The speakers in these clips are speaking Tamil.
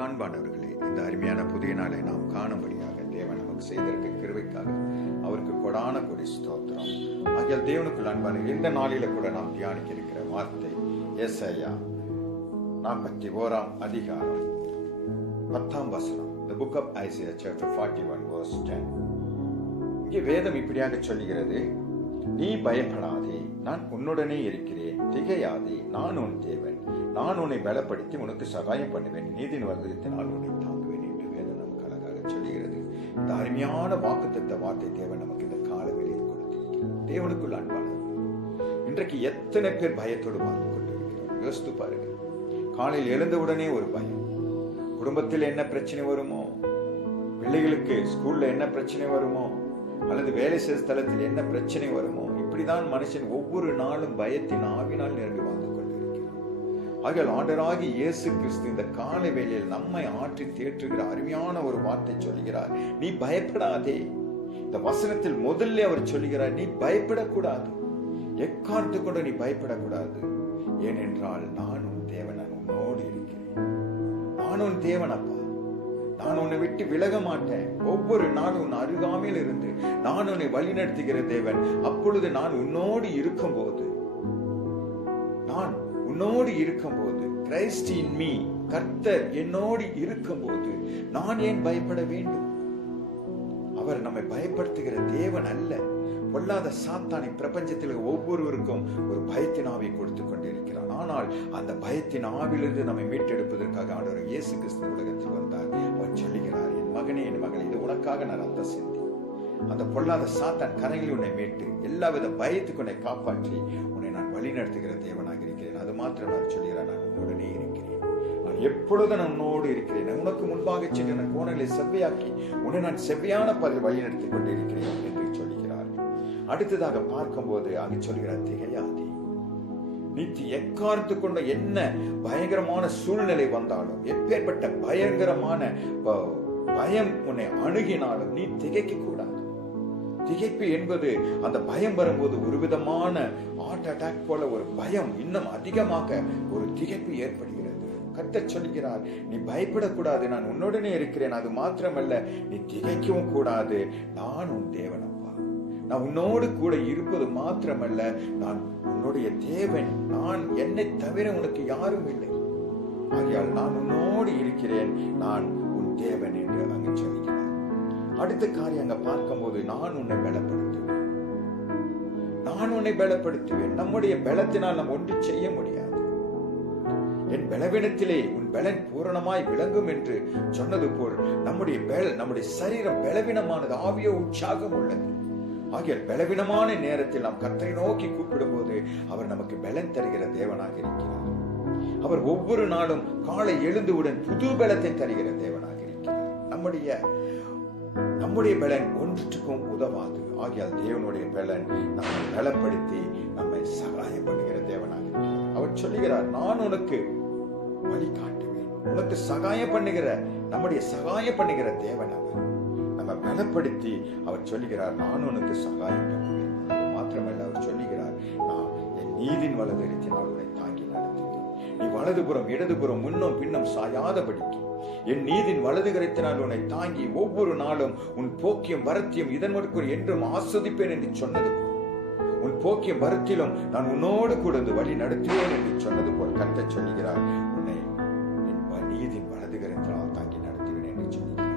கிறிஸ்துவுக்குள் அன்பானவர்களே, இந்த அருமையான புதிய நாளை நாம் காணும்படியாக தேவன் நமக்கு செய்திருக்க கிருபைக்காக அவருக்கு கொடான கொடி ஸ்தோத்திரம். ஆகியால் தேவனுக்குள் அன்பான இந்த நாளில கூட நாம் தியானிக்க இருக்கிற வார்த்தை ஏசாயா 41 அதிகாரம் 10 வசனம். The book of Isaiah chapter 41 verse 10. இங்கே வேதம் இப்படியாக சொல்லுகிறது, நீ பயப்படாதே, நான் உன்னுடனே இருக்கிறேன், திகையாதே, நான் உன் தேவன், நான் உன்னை பலப்படுத்தி உனக்கு சகாயம் பண்ணுவேன், நீதியின் வலதுகரத்தினால் உன்னை தாங்குவேன் என்று வேதம் நமக்கு அழகாக சொல்லுகிறது. இந்த அருமையான வாக்குத்தத்த வார்த்தை தேவன் நமக்கு இந்த கால வேளையில் கொடுத்திருக்கிறார். தேவனுக்குள் அன்பானது, இன்றைக்கு எத்தனை பேர் பயத்தோடு வாழ்ந்து கொண்டிருக்கிறோம் யோசித்து பாருங்க. காலையில் எழுந்தவுடனே ஒரு பயம், குடும்பத்தில் என்ன பிரச்சனை வருமோ, பிள்ளைகளுக்கு ஸ்கூல்ல என்ன பிரச்சனை வருமோ, அல்லது வேலை செய்த ஸ்தலத்தில் என்ன பிரச்சனை வருமோ, இப்படிதான் மனுஷன் ஒவ்வொரு நாளும் பயத்தின் ஆவினால் நிரம்பி வாழ்ந்து கொண்டிருக்கிறான். ஆகையால் ஆண்டவராகிய இயேசு கிறிஸ்து இந்த காலை வேளையில் நம்மை ஆற்றி தேற்றுகிற அருமையான ஒரு வார்த்தை சொல்லுகிறார், நீ பயப்படாதே. இந்த வசனத்தில் முதல்ல அவர் சொல்லுகிறார், நீ பயப்படக்கூடாது, எக்காரணத்து கொண்டு நீ பயப்படக்கூடாது. ஏனென்றால் நான் உன் தேவன், நான் உன்னோடு இருக்கிறேன், நான் உன் தேவன் அப்பா, நான் உன்னை விட்டு விலக மாட்டேன். ஒவ்வொரு நாளும் உன் அருகாமையில் இருந்து நான் உன்னை வழிநடத்துகிற தேவன். அப்பொழுது நான் உன்னோடு இருக்கும்போது, கிரைஸ்ட் இன் மீ, கர்த்தர் என்னோடு இருக்கும்போது நான் ஏன் பயப்பட வேண்டும்? அவர் நம்மை பயப்படுத்துகிற தேவன் அல்ல. பொல்லாத சாத்தானை பிரபஞ்சத்தில் ஒவ்வொருவருக்கும் ஒரு பயத்தின் ஆவியை கொடுத்து கொண்டிருக்கிறான். ஆனால் அந்த பயத்தின் ஆவிலிருந்து நம்மை மீட்டெடுப்பதற்காக ஆண்டவர் இயேசு கிறிஸ்து உலகத்தில் வந்தார். அவர் சொல்லுகிறார், என் மகனே, என் மகளே, இது உனக்காக நான் ரத்தம் சிந்தி அந்த பொல்லாத சாத்தான் கரையில் உன்னை மீட்டு எல்லாவித பயத்துக்கு உன்னை காப்பாற்றி உன்னை நான் வழி நடத்துகிற தேவனாக இருக்கிறேன். அது மாத்திரம் நான் சொல்லுகிறேன், நான் உன்னுடனே இருக்கிறேன், நான் எப்பொழுதும் உன்னோடு இருக்கிறேன், உனக்கு முன்பாக சென்று நான் கோணங்களை செவ்வையாக்கி உன்னை நான் செவ்வையான பதில் வழி நடத்தி கொண்டிருக்கிறேன் என்று சொல்லுகிறார். அடுத்ததாக பார்க்கும்போது அங்கு சொல்கிறார், திகையாதே. நீத்தி எக்காரணத்து கொண்ட என்ன பயங்கரமான சூழ்நிலை வந்தாலும், எப்பேற்பட்ட பயங்கரமான பயம் உன்னை அணுகினாலும் நீ திகைக்க கூடாது. திகைப்பு என்பது அந்த பயம் வரும்போது ஒரு விதமான ஹார்ட் அட்டாக் போல ஒரு பயம், இன்னும் அதிகமாக ஒரு திகைப்பு ஏற்படுகிறது. கர்த்தர் சொல்கிறார், நீ பயப்படக்கூடாது, நான் உன்னுடனே இருக்கிறேன். அது மாத்திரமல்ல, நீ திகைக்கவும் கூடாது, நான் உன் தேவன் அப்பா, நான் உன்னோடு கூட இருப்பது மாத்திரமல்ல, நான் உன்னுடைய தேவன், நான் என்னை தவிர உனக்கு யாரும் இல்லை. ஆகையால் நான் உன்னோடு இருக்கிறேன், நான் உன் தேவன் என்று அங்கு சொல்கிறார். அடுத்த காரியம் அங்க பார்க்கும்போது, நான் உன்னை பலப்படுத்துவேன், நான் உன்னை பலப்படுத்துவேன். நம்முடைய பலத்தினால் நாம் ஒன்றும் செய்ய முடியாது. என் பலவீனத்திலே உன் பலன் பூரணமாய் விளங்கும் என்று சொன்னது போல் நம்முடைய சரீரம் பலவீனமானது, ஆவியோ உற்சாகம் உள்ளது. ஆகிய பலவீனமான நேரத்தில் நாம் கர்த்தரை நோக்கி கூப்பிடும் போது அவர் நமக்கு பலன் தருகிற தேவனாக இருக்கிறார். அவர் ஒவ்வொரு நாளும் காலை எழுந்தவுடன் புது பலத்தை தருகிற தேவனாக இருக்கிறார். நம்முடைய பலன் ஒன்றுக்கும் உதவாது. ஆகியால் தேவனுடைய பலன் நம்மை பலப்படுத்தி நம்மை சகாயம் பண்ணுகிற தேவனாக இருக்கிறார். அவர் சொல்லுகிறார், நான் உனக்கு வழி காட்டுவேன், உனக்கு சகாயம் பண்ணுகிற நம்முடைய சகாயம் பண்ணுகிற தேவன் அவர். நம்ம பலப்படுத்தி அவர் சொல்லுகிறார், நான் உனக்கு சகாயம் பண்ணுவேன். அது மாத்திரமல்ல, அவர் சொல்லுகிறார், நான் என் நீதின் வலதுகரத்தினால் உன்னை தாங்கி நடத்துவேன். நீ வலதுபுறம் இடதுபுறம் முன்னும் பின்னும் சாயாதபடிக்கு என் நீதின் வலதுகரத்தினால் உன்னை தாங்கி ஒவ்வொரு நாளும் உன் போக்கியம் வரத்தியம் இதன்மொரு என்றும் ஆஸ்வதிப்பேன் என்று சொன்னது போல், உன் போக்கியம் வரத்திலும் நான் உன்னோடு கூட வழி நடத்துவேன் என்று சொன்னது போல் கர்த்தர் சொல்லுகிறார், உன்னை என் நீதின் வலதுகரத்தினால் தாங்கி நடத்துவேன் என்று சொல்லுகிறார்.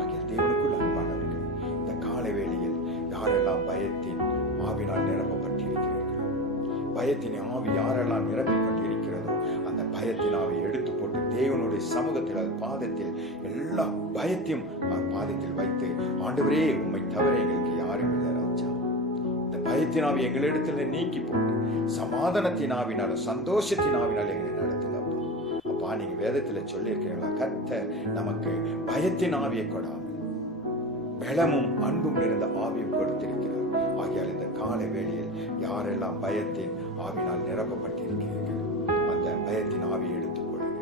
ஆகிய தேவனுக்குள் அன்பானவர்கள், இந்த காலை வேளையில் யாரெல்லாம் பயத்தின் ஆவினால் நிரப்பப்பட்டிருக்கிறீர்களோ, பயத்தின் ஆவி யாரெல்லாம் நிரப்பிக் கொண்டிருக்கிறதோ, அந்த பயத்தின் ஆவியை எடுத்து போட்டு தேவனுடைய சமூகத்தில், அது பாதத்தில், எல்லா பயத்தையும் பாதத்தில் வைத்து, ஆண்டவரே, உம்மை தவிர எங்களுக்கு யாரும் இல்லை ராஜா, இந்த பயத்தின் ஆவி எங்களிடத்தில் நீக்கி போட்டு சமாதானத்தின் ஆவினாலும் சந்தோஷத்தின் ஆவினாலும் எங்களை நடத்துங்க அப்பா. நீங்க வேதத்துல சொல்லியிருக்கீங்களா, கர்த்தர் நமக்கு பயத்தின் ஆவியை கொடாமல் பலமும் அன்பும் நிறைந்த ஆவியும் கொடுத்திருக்கிறார். ஆகையால் இந்த காலை வேளையில் யாரெல்லாம் பயத்தின் ஆவினால் நிரப்பப்பட்டிருக்கிறீர்கள், அந்த பயத்தின் ஆவியை எடுத்து போடுங்க.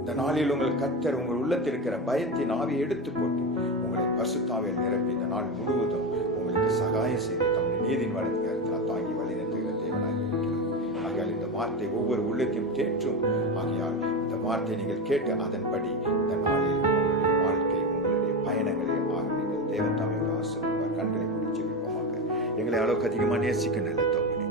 இந்த நாளில் உங்கள் கர்த்தர் உங்கள் உள்ளத்தில் இருக்கிற பயத்தின் ஆவியை எடுத்து போட்டு உங்களை பரிசுத்தாவியால் நிரப்பி இந்த நாள் முழுவதும் உங்களுக்கு சகாயம் செய்து தம்முடைய நீதியின் வலதுகரத்தினால் தாங்கி வழி நடத்துகிற தேவனாக இருக்கிறார். ஆகையால் இந்த வார்த்தை ஒவ்வொரு உள்ளத்தையும் தேற்றும். ஆகையால் இந்த வார்த்தையை நீங்கள் கேட்டு அதன்படி இந்த நாளில் உங்களுடைய வாழ்க்கை, உங்களுடைய பயணங்களை ஆரம்பிங்கள். தேவன் தாமே ஆசீர்வதிப்பார். கண்களை பிடிச்சு விருப்பமாக எங்களை அளவுக்கு அதிகமாக நேசிக்க நல்ல தோழனே.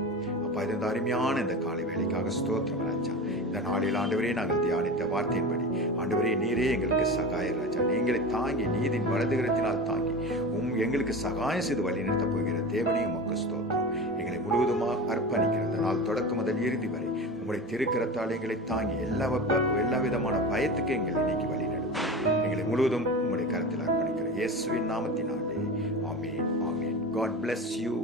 அப்பா, இது அருமையான இந்த காலை வேலைக்காக ஸ்தோத்திரம் ராஜா. இந்த நாளில் ஆண்டவரே நாங்கள் தியானித்த வார்த்தையின்படி ஆண்டவரே நீரே எங்களுக்கு சகாய ராஜா. நீங்களை தாங்கி நீதின் வலதுகரத்தினால் தாங்கி எங்களுக்கு சகாயம் செய்து வழிநடத்த போகிற தேவனே உமக்கு ஸ்தோத்திரம். எங்களை முழுவதுமாக அர்ப்பணிக்கிறது நாள் தொடக்கம் முதல் இறுதி வரை உங்களுடைய திருக்கரத்தால் எங்களை தாங்கி எல்லா விதமான பயத்துக்கு எங்களை நீக்கி வழிநடத்தும். எங்களை முழுவதும் உங்களுடைய கரத்தில் அர்ப்பணிக்கிற இயேசுவின் நாமத்தினாலே ஆமென், ஆமென். God bless you.